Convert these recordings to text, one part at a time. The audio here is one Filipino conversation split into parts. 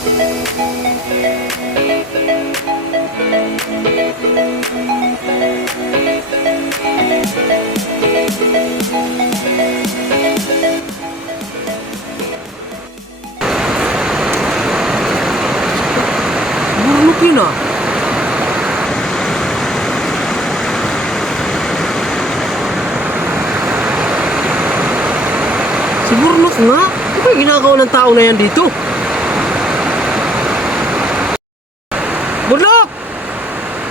Burunok yun ah. Si Burunok nga? Ano ba yung ginagawa ng tao na yan dito? Burunok!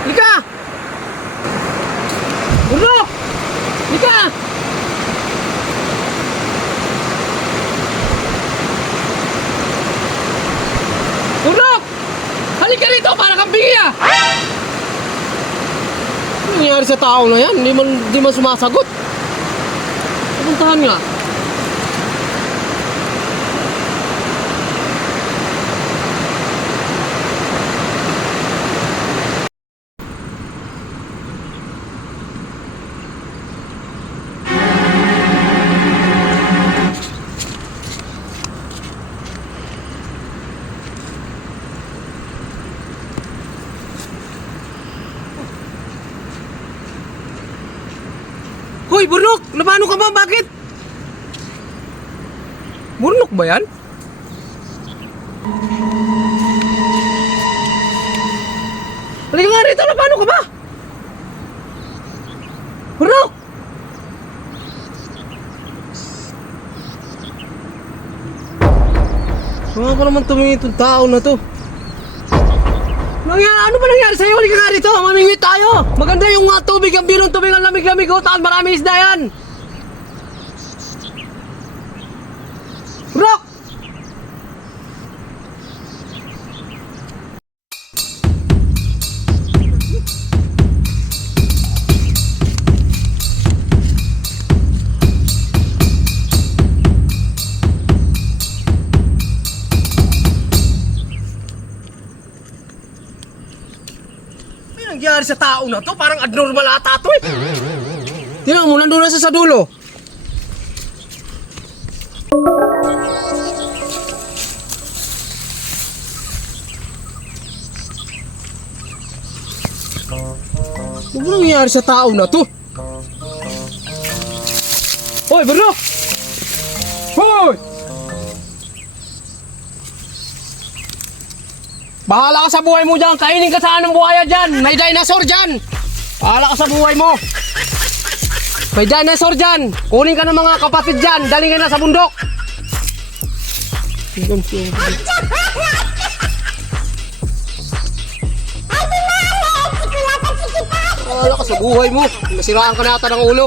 Lika! Burunok! Lika! Burunok! Halika rito para kang bingi ah! Ano nangyari sa tao na yan? Di man sumasagot. Pupuntahan nga. Hoy, Burnok! Labano ka ba? Bakit? Burnok ba yan? Halika nga rito! Labano ka ba? Burnok! Saan ko naman tumingin itong tao na to? Ano ba nangyari sa'yo? Halika nga rito! Mamingwit tayo! Maganda yung tubig, ang birong tubig, ang lamig-lamig, tapos marami isda yan! Rock! Nangyari sa tao na to, parang abnormal ata to eh. Tingnan mo, nandun na sa dulo. Ano ba nangyari sa tao na to? Hoy, bro! Hoy! Bahala ka sa buhay mo dyan. Kainin ka saan ng buhaya dyan. May dinosaur dyan. Bahala ka sa buhay mo. May dinosaur dyan. Kunin ka ng mga kapatid dyan. Daling ka na sa bundok. Bahala ka sa buhay mo. Nasiraan ka na ata ng ulo.